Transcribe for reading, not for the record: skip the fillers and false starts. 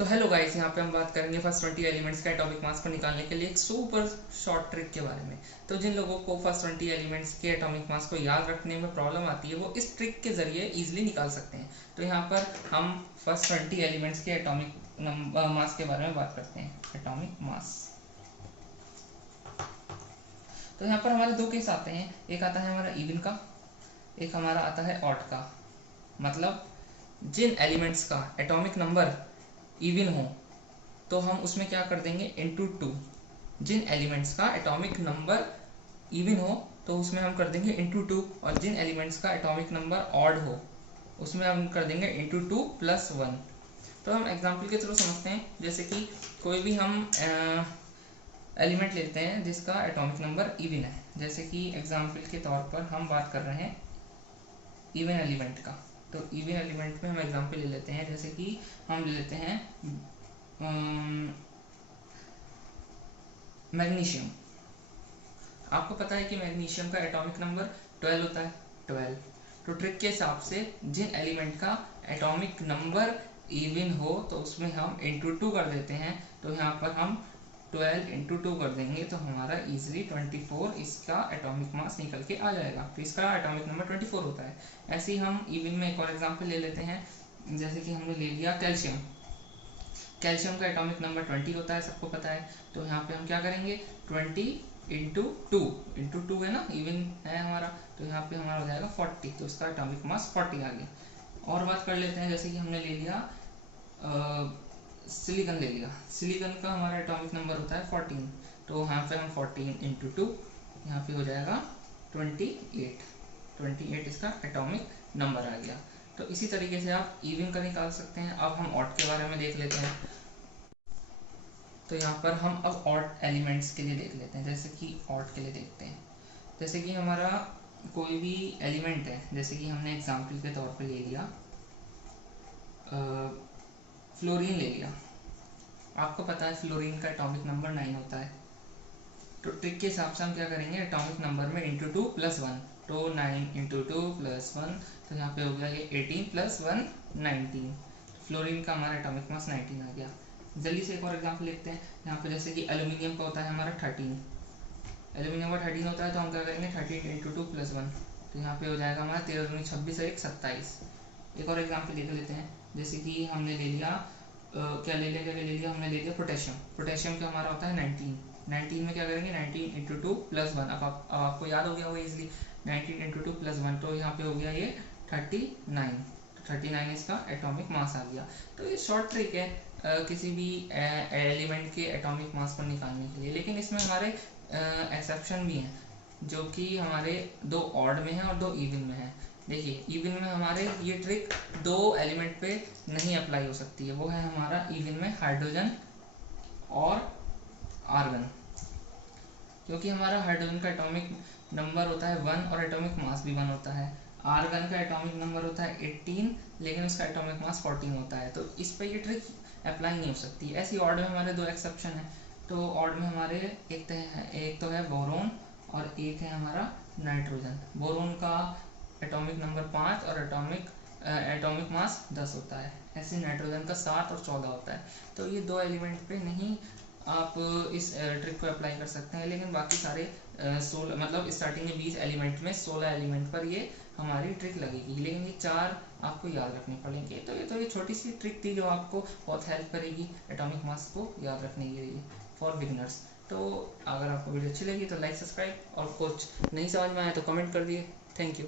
तो hello guys, यहाँ पे हम बात करेंगे फर्स्ट 20 एलिमेंट्स का एटॉमिक मास को निकालने के लिए एक सुपर शॉर्ट ट्रिक के बारे में। तो जिन लोगों को फर्स्ट 20 एलिमेंट्स के एटॉमिक मास को याद रखने में प्रॉब्लम आती है वो इस ट्रिक के जरिए इजीली निकाल सकते हैं। तो यहाँ पर हम फर्स्ट 20 एलिमेंट्स के एटॉमिक मास के बारे में बात करते हैं। एटॉमिक मास, तो यहाँ पर हमारे दो केस आते हैं। एक आता है हमारा इवन का, एक हमारा आता है ऑड का। मतलब जिन एलिमेंट्स का एटॉमिक नंबर इवन हो तो हम उसमें क्या कर देंगे, इंटू टू। जिन एलिमेंट्स का एटॉमिक नंबर इवन हो तो उसमें हम कर देंगे इंटू टू, और जिन एलिमेंट्स का एटॉमिक नंबर ऑड हो उसमें हम कर देंगे इंटू टू प्लस वन। तो हम एग्जाम्पल के थ्रू समझते हैं। जैसे कि कोई भी हम एलिमेंट लेते हैं जिसका एटॉमिक नंबर इवन है। जैसे कि एग्जाम्पल के तौर पर हम बात कर रहे हैं इवन एलिमेंट का। तो इवन एलिमेंट में हम एग्जांपल ले लेते हैं। जैसे कि हम ले लेते हैं मैग्नीशियम। आपको पता है कि मैग्नीशियम का एटॉमिक नंबर 12 होता है, 12। तो ट्रिक के हिसाब से जिन एलिमेंट का एटॉमिक नंबर इवन हो तो उसमें हम इंटू टू कर देते हैं। तो यहाँ पर हम 12 इंटू टू कर देंगे तो हमारा इजीली 24 इसका एटॉमिक मास निकल के आ जाएगा। तो इसका एटॉमिक नंबर 24 होता है। ऐसे ही हम इवन में एक और एग्जांपल ले लेते हैं। जैसे कि हमने ले लिया कैल्शियम। कैल्शियम का एटॉमिक नंबर 20 होता है, सबको पता है। तो यहाँ पे हम क्या करेंगे, 20 इंटू टू है ना, इवन है हमारा। तो यहाँ पे हमारा हो जाएगा 40। तो इसका एटॉमिक मास 40 आ गया। और बात कर लेते हैं, जैसे कि हमने ले लिया सिलिकॉन ले लिया। सिलिकॉन का हमारा एटॉमिक नंबर होता है 14। तो यहाँ पे हम 14 इंटू टू, यहाँ पे हो जाएगा 28। 28 इसका एटॉमिक नंबर आ गया। तो इसी तरीके से आप इवन का निकाल सकते हैं। अब हम ऑड के बारे में देख लेते हैं। तो यहाँ पर हम अब ऑड एलिमेंट्स के लिए देख लेते हैं। जैसे कि ऑड के लिए देखते हैं, जैसे कि हमारा कोई भी एलिमेंट है। जैसे कि हमने एग्जाम्पल के तौर पर ले लिया फ्लोरीन ले लिया। आपको पता है फ्लोरीन का एटॉमिक नंबर 9 होता है। तो ट्रिक के हिसाब से हम क्या करेंगे, एटॉमिक नंबर में इंटू टू प्लस वन। तो 9 इंटू टू प्लस वन, तो यहाँ पे हो गया ये 18 प्लस वन 19। फ्लोरीन का हमारा एटॉमिक मास 19 आ गया। जल्दी से एक और एग्जाम्पल लिखते हैं। यहाँ पे जैसे कि एल्यूमिनियम का होता है हमारा 13। एल्यूमिनियम का 13 होता है, तो हम क्या करेंगे 13 इंटू टू प्लस वन। तो यहाँ पे हो जाएगा हमारा 13 दूनी 26 और 1 27। एक और एग्जाम्पल लिख लेते हैं। जैसे कि हमने ले लिया क्या ले लिया हमने ले लिया पोटेशियम। पोटेशियम का हमारा होता है 19 में क्या करेंगे 19 इंटू टू प्लस वन। अब आपको याद हो गया होगा easily, 19 into two plus one. तो यहाँ पे हो गया ये 39। तो 39 इसका एटॉमिक मास आ गया। तो ये शॉर्ट ट्रिक है किसी भी एलिमेंट के एटॉमिक मास को निकालने के लिए। लेकिन इसमें हमारे एक्सेप्शन भी हैं, जो कि हमारे दो ऑड में है और दो इवन में है। देखिए इवन में हमारे ये ट्रिक दो एलिमेंट पे नहीं अप्लाई हो सकती है। वो है हमारा इवन में हाइड्रोजन और आर्गन, क्योंकि हमारा हाइड्रोजन का एटॉमिक नंबर होता है 1 और एटॉमिक मास भी 1 होता है। आर्गन का एटॉमिक नंबर होता है 18, लेकिन उसका एटॉमिक मास 14 होता है। तो इस पर ये ट्रिक अप्लाई नहीं हो सकती। ऐसी ऑड में हमारे दो एक्सेप्शन है। तो ऑड में हमारे एक तो है बोरोन और एक है हमारा नाइट्रोजन। बोरोन का एटॉमिक नंबर 5 और एटॉमिक मास 10 होता है। ऐसे नाइट्रोजन का 7 और 14 होता है। तो ये दो एलिमेंट पे नहीं आप इस ट्रिक को अप्लाई कर सकते हैं। लेकिन बाकी सारे 16 मतलब स्टार्टिंग में 20 एलिमेंट में 16 एलिमेंट पर ये हमारी ट्रिक लगेगी। लेकिन ये 4 आपको याद रखने पड़ेंगे। तो ये छोटी सी ट्रिक थी जो आपको बहुत हेल्प करेगी एटॉमिक मास को याद रखने के लिए फॉर बिगनर्स। तो अगर आपको वीडियो अच्छी लगी तो लाइक सब्सक्राइब, और कुछ नहीं समझ में आया तो कमेंट कर दिए। Thank you.